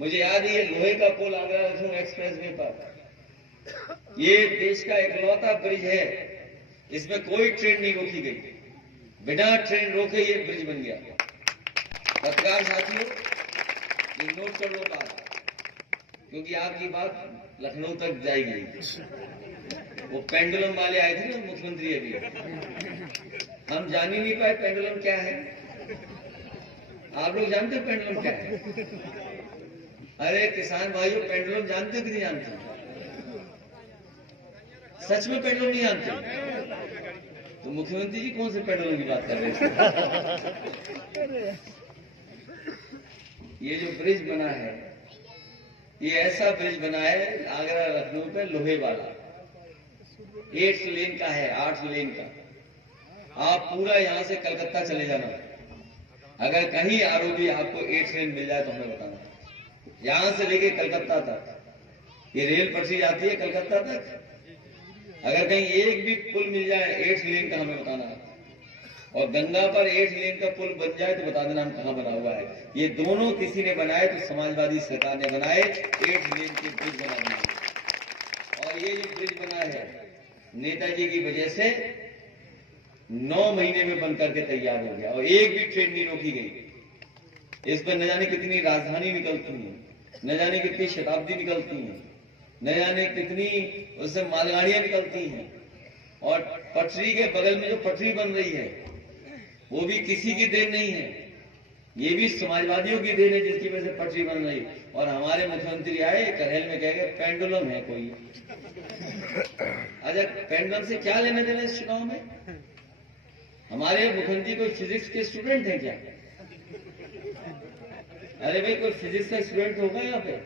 मुझे याद है ये लोहे का पुल आगरा लखनऊ एक्सप्रेस वे पर, ये देश का इकलौता ब्रिज है, इसमें कोई ट्रेन नहीं रोकी गई, बिना ट्रेन रोके ये ब्रिज बन गया। पत्रकार साथियों, ये नोट कर लो बात, क्योंकि आपकी बात लखनऊ तक जाएगी। वो पेंडुलम वाले आए थे ना मुख्यमंत्री, अभी हम जान ही नहीं पाए पेंडुलम क्या है। आप लोग जानते हो पेंडुलम क्या है? अरे किसान भाइयों, पेंडुलम जानते हो कि नहीं जानते? सच में पेंडुलम नहीं जानते? तो मुख्यमंत्री जी कौन से पेंडुलम की बात कर रहे थे? ये जो ब्रिज बना है, ये ऐसा ब्रिज बना है आगरा लखनऊ पे, लोहे वाला, 8 लेन का है, 8 लेन का। आप पूरा यहां से कलकत्ता चले जाना, अगर कहीं आरोपी आपको 8 लेन मिल जाए तो हमें बताना। यहां से लेके कलकत्ता तक, ये रेल पटरी जाती है कलकत्ता तक, अगर कहीं एक भी पुल मिल जाए 8 लेन का हमें बताना। और गंगा पर 8 लेन का पुल बन जाए तो बता देना हम कहां बना हुआ है। ये दोनों किसी ने बनाए तो समाजवादी सरकार ने बनाए, 8 लेन के ब्रिज बना दिए। और ये जो ब्रिज बना है नेताजी की वजह से 9 महीने में बन करके तैयार हो गया और एक भी ट्रेन नहीं रोकी गई। इस पर न जाने कितनी राजधानी निकलती है, न जाने कितनी शताब्दी निकलती है, न जाने कितनी उससे मालगाड़ियां निकलती हैं। और पटरी के बगल में जो पटरी बन रही है वो भी किसी की देन नहीं है, ये भी समाजवादियों की देन है जिसकी वजह से पटरी बन रही। और हमारे मुख्यमंत्री आए करहेल में कह गए पेंडुलम है कोई। अच्छा, पेंडुलम से क्या लेने देना इस चुनाव में? हमारे मुख्यमंत्री कोई फिजिक्स के स्टूडेंट हैं क्या? अरे भाई, कोई फिजिक्स का स्टूडेंट होगा यहाँ पे?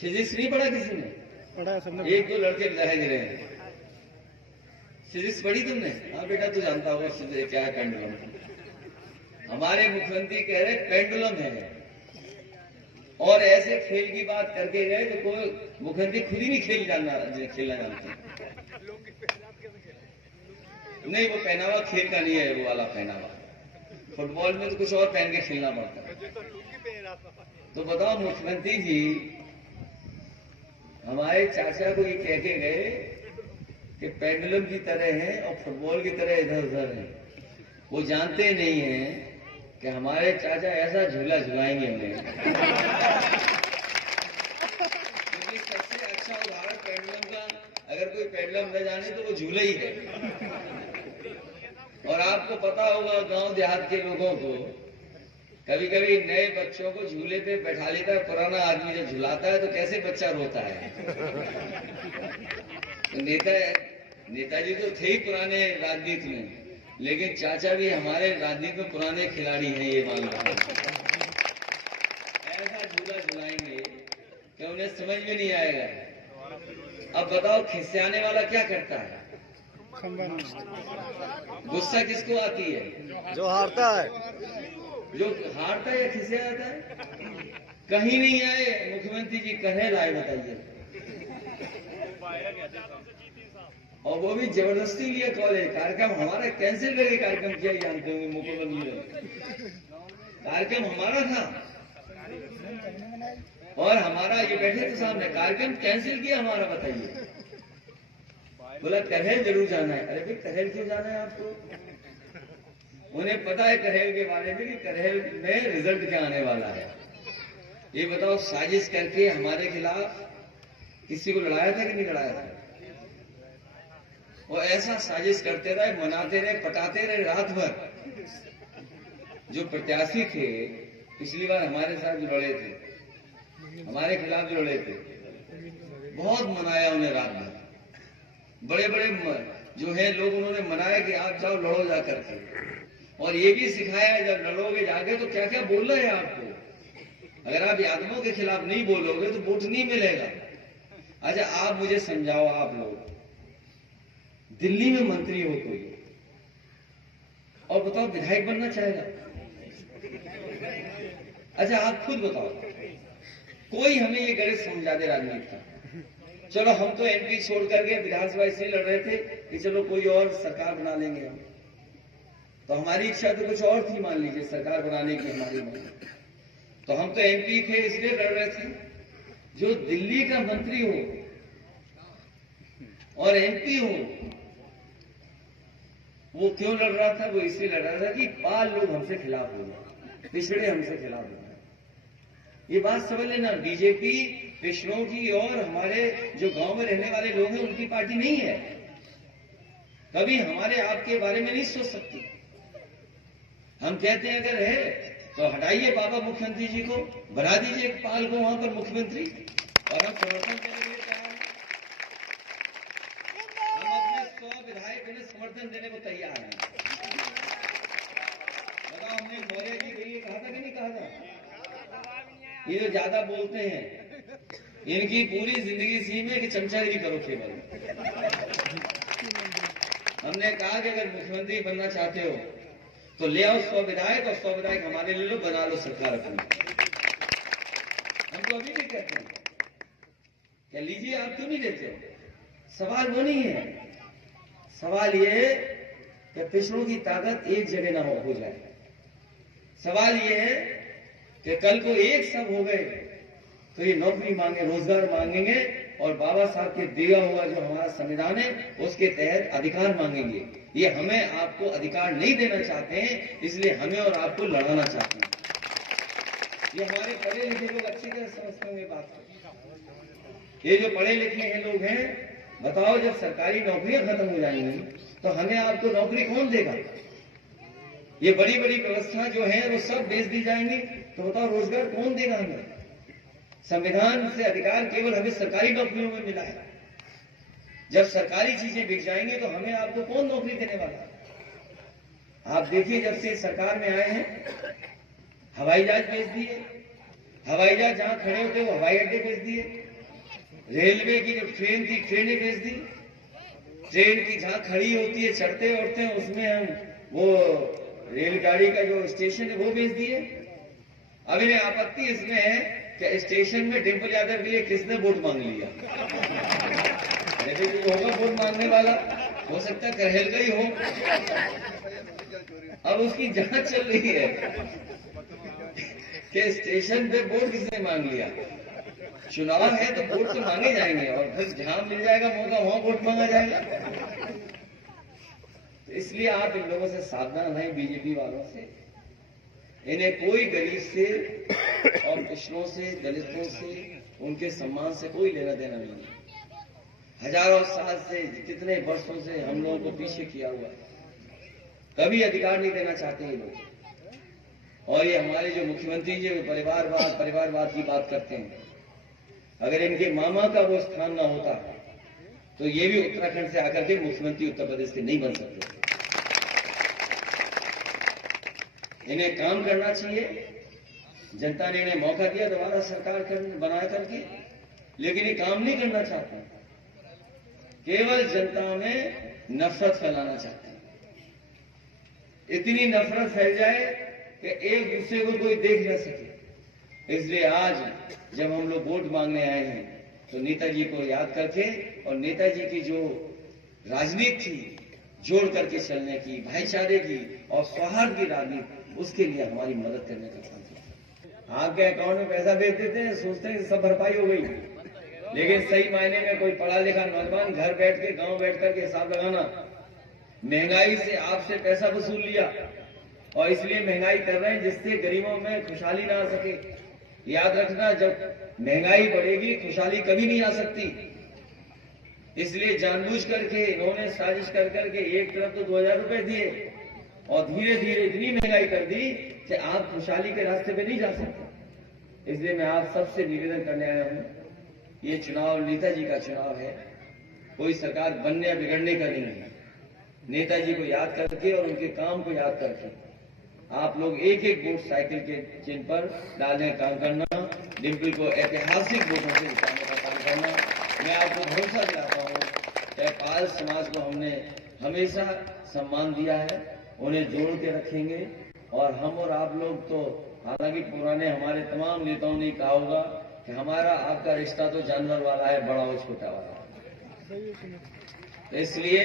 फिजिक्स नहीं पढ़ा किसी ने? पढ़ा सबने। 1-2 लड़के दिखाई दे रहे हैं। फिजिक्स पढ़ी तुमने? हाँ बेटा, तू जानता होगा फिजिक्स क्या है, पेंडुलम। हमारे मुख्यमंत्री कह रहे पेंडुलम है, और ऐसे खेल की बात करके गए तो कोई मुख्यमंत्री खुद ही नहीं खेलना जानते। नहीं, वो पहनावा खेल का नहीं है, वो वाला पहनावा। फुटबॉल में तो कुछ और पहन के खेलना पड़ता है। तो बताओ मुख्यमंत्री जी, हमारे चाचा को ये कह के गए कि पेंडुलम की तरह है और फुटबॉल की तरह इधर उधर है। वो जानते नहीं हैं कि हमारे चाचा ऐसा झूला झुलाएंगे हमें। क्योंकि सबसे अच्छा उदाहरण पेंडुलम का, अगर कोई पेंडुलम न जाने तो वो झूला ही है। और आपको पता होगा गांव देहात के लोगों को कभी कभी नए बच्चों को झूले पे बैठा लेता है पुराना आदमी, जब झुलाता है तो कैसे बच्चा रोता है। तो नेताजी तो थे ही पुराने राजनीति में, लेकिन चाचा भी हमारे राजनीति में पुराने खिलाड़ी हैं, ये मान लो। ऐसा झूला झुलाएंगे कि उन्हें समझ में नहीं आएगा। अब बताओ खिसियाने वाला क्या करता है? गुस्सा किसको आती है? जो हारता है। जो हारता है या खिसिया जाता है? कहीं नहीं आए मुख्यमंत्री जी, करहेल आए, बताइए। और वो भी जबरदस्ती लिया कॉलेज कार्यक्रम, हमारा कैंसिल करके कार्यक्रम किया, जानते होंगे मुख्यमंत्री। कार्यक्रम हमारा था और हमारा ये बैठे थे सामने, कार्यक्रम कैंसिल किया हमारा, बताइए। बोला करहेल जरूर जाना है। अरे भाई, करहेल क्यों जाना है आपको? उन्हें पता है करहेल के बारे में कि करहेल में रिजल्ट क्या आने वाला है। ये बताओ, साजिश करके हमारे खिलाफ किसी को लड़ाया था कि नहीं लड़ाया था? और ऐसा साजिश करते रहे, मनाते रहे, पटाते रहे रात भर। जो प्रत्याशी थे पिछली बार हमारे साथ जो लड़े थे, हमारे खिलाफ जो लड़े थे, बहुत मनाया उन्हें रात भर। बड़े बड़े जो है लोग, उन्होंने मनाया कि आप जाओ लड़ो जा करके, और ये भी सिखाया जब लड़ोगे जाके तो क्या क्या बोलना है आपको। अगर आप यादवों के खिलाफ नहीं बोलोगे तो वोट नहीं मिलेगा। अच्छा, आप मुझे समझाओ, आप लोग दिल्ली में मंत्री हो कोई, और बताओ विधायक बनना चाहेगा? अच्छा, आप खुद बताओ, कोई हमें ये गलत समझा दे राजनीति का। चलो, हम तो एमपी छोड़ करके विधानसभा इसलिए लड़ रहे थे कि चलो कोई और सरकार बना लेंगे हम, तो हमारी इच्छा तो कुछ और थी, मान लीजिए सरकार बनाने की हमारी। तो हम तो एमपी थे इसलिए लड़ रहे थे। जो दिल्ली का मंत्री हो और एमपी हो, वो क्यों लड़ रहा था? वो इसलिए लड़ रहा था कि पाल लोग हमसे खिलाफ हो गए, पिछड़े हमसे खिलाफ हो गए। ये बात समझ लेना, बीजेपी पिछड़ों की और हमारे जो गांव में रहने वाले लोग हैं उनकी पार्टी नहीं है। कभी हमारे आपके बारे में नहीं सोच सकती। हम कहते हैं अगर है तो हटाइए बाबा मुख्यमंत्री जी को, बना दीजिए एक पाल को वहां पर मुख्यमंत्री, और हम समर्थन देने के लिए तैयार हैं। हम अपने 100 विधायक उन्हें समर्थन देने को तैयार हैं। बताओ, हमने मौर्य जी के लिए कहा था कि नहीं कहा था? ये जो ज्यादा बोलते हैं, इनकी पूरी जिंदगी इसी में कि चमचागिरी करो केवल। हमने कहा कि अगर मुख्यमंत्री बनना चाहते हो तो ले आओ 100 विधायक, और 100 विधायक हमारे ले लो, बना लो सरकार अपनी। हम तो अभी भी कहते हैं, क्या लीजिए, आप क्यों नहीं लेते हो? सवाल वो नहीं है, सवाल ये है कि पिछड़ों की ताकत एक जगह ना हो जाए। सवाल ये है कि कल को एक सब हो गए तो ये नौकरी मांगे, रोजगार मांगेंगे, और बाबा साहब के दिया हुआ जो हमारा संविधान है उसके तहत अधिकार मांगेंगे। ये हमें आपको अधिकार नहीं देना चाहते हैं, इसलिए हमें और आपको लड़ाना चाहते हैं। ये हमारे पढ़े लिखे लोग अच्छी तरह समझते होंगे बात को। ये जो पढ़े लिखे हैं लोग हैं, बताओ जब सरकारी नौकरियां खत्म हो जाएंगी तो हमें आपको नौकरी कौन देगा? ये बड़ी बड़ी व्यवस्था जो है वो सब बेच दी जाएंगी, तो बताओ रोजगार कौन देगा हमें? संविधान से अधिकार केवल हमें सरकारी नौकरियों में मिला है। जब सरकारी चीजें बिक जाएंगी तो हमें आपको कौन नौकरी देने वाला? आप देखिए, जब से सरकार में आए हैं हवाई जहाज बेच दिए, हवाई जहाज जहां खड़े होते वो हवाई अड्डे बेच दिए, रेलवे की जो ट्रेन थी ट्रेनें बेच दी, ट्रेन की जहां खड़ी होती है चढ़ते उड़ते हैं उसमें हम वो रेलगाड़ी का जो स्टेशन है वो बेच दिए। अब इन्हें आपत्ति इसमें है कि स्टेशन में डिम्पल यादव के लिए किसने वोट मांग लिया। जैसे जो होगा वोट मांगने वाला, हो सकता है करहेल का ही हो। अब उसकी जांच चल रही है कि स्टेशन पे वोट किसने मांग लिया। चुनाव है तो वोट तो मांगे जाएंगे, और फिर जहां मिल जाएगा मौका वहां वोट मांगा जाएगा। तो इसलिए आप इन लोगों से सावधान रहें, बीजेपी वालों से। इन्हें कोई गरीब से और पिछड़ों से, दलितों से, उनके सम्मान से कोई लेना देना नहीं है। हजारों साल से, कितने वर्षों से हम लोगों को पीछे किया हुआ है, कभी अधिकार नहीं देना चाहते ये लोग। और ये हमारे जो मुख्यमंत्री जी परिवारवाद की बात करते हैं, अगर इनके मामा का वो स्थान ना होता तो ये भी उत्तराखंड से आकर के मुख्यमंत्री उत्तर प्रदेश के नहीं बन सकते। इन्हें काम करना चाहिए, जनता ने इन्हें मौका दिया दोबारा सरकार बना करके, लेकिन ये काम नहीं करना चाहते, केवल जनता में नफरत फैलाना चाहते हैं। इतनी नफरत फैल जाए कि एक दूसरे को कोई देख न सके। इसलिए आज जब हम लोग वोट मांगने आए हैं तो नेताजी को याद करके, और नेताजी की जो राजनीति थी जोड़ करके चलने की, भाईचारे की और सौहार्द की राजनीति, उसके लिए हमारी मदद करने का काम किया। आपके अकाउंट में पैसा भेज देते हैं, सोचते हैं सब भरपाई हो गई, लेकिन सही मायने में कोई पढ़ा लिखा नौजवान घर बैठ के, गांव बैठ करके हिसाब लगाना, महंगाई से आपसे पैसा वसूल लिया और इसलिए महंगाई कर रहे हैं जिससे गरीबों में खुशहाली ना आ सके। याद रखना, जब महंगाई बढ़ेगी खुशहाली कभी नहीं आ सकती। इसलिए जानबूझ करके इन्होंने साजिश कर करके एक तरफ तो 2000 रुपए दिए और धीरे धीरे इतनी महंगाई कर दी कि आप खुशहाली के रास्ते पे नहीं जा सकते। इसलिए मैं आप सबसे निवेदन करने आया हूं, ये चुनाव नेताजी का चुनाव है, कोई सरकार बनने या बिगड़ने का नहीं है। नेताजी को याद करके और उनके काम को याद करके आप लोग एक एक वोट साइकिल के चिन्ह पर डालने का काम करना, डिम्पल को ऐतिहासिक वोटों से जिताने का काम करना। मैं आपको भरोसा दिलाता हूँ कि पाल समाज को हमने हमेशा सम्मान दिया है, उन्हें जोड़ के रखेंगे। और हम और आप लोग तो, हालांकि पुराने हमारे तमाम नेताओं ने कहा होगा कि हमारा आपका रिश्ता तो जानवर वाला है, बड़ा और छोटा वाला। तो इसलिए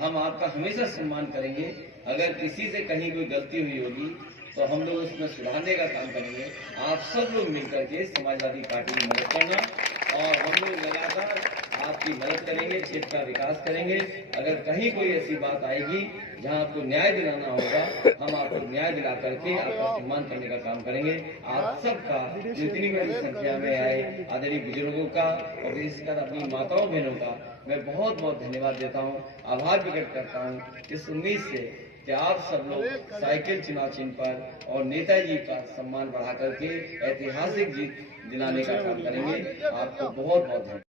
हम आपका हमेशा सम्मान करेंगे। अगर किसी से कहीं कोई गलती हुई होगी तो हम लोग उसमें सुधारने का काम करेंगे। आप सब लोग मिलकर के समाजवादी पार्टी की मदद करना, और हम लोग लगातार आपकी मदद करेंगे, क्षेत्र का विकास करेंगे। अगर कहीं कोई ऐसी बात आएगी जहां आपको न्याय दिलाना होगा, हम आपको न्याय दिला करके आपका सम्मान करने का काम करेंगे। आप सबका जितनी बड़ी संख्या में आए आदरणीय बुजुर्गों का और विशेषकर अपनी माताओं बहनों का मैं बहुत बहुत धन्यवाद देता हूं, आभार प्रकट करता हूं, इस उम्मीद से कि आप सब लोग साइकिल चुनाव चिन्ह पर और नेताजी का सम्मान बढ़ा करके ऐतिहासिक जीत दिलाने का काम करेंगे। आपको बहुत बहुत धन्यवाद।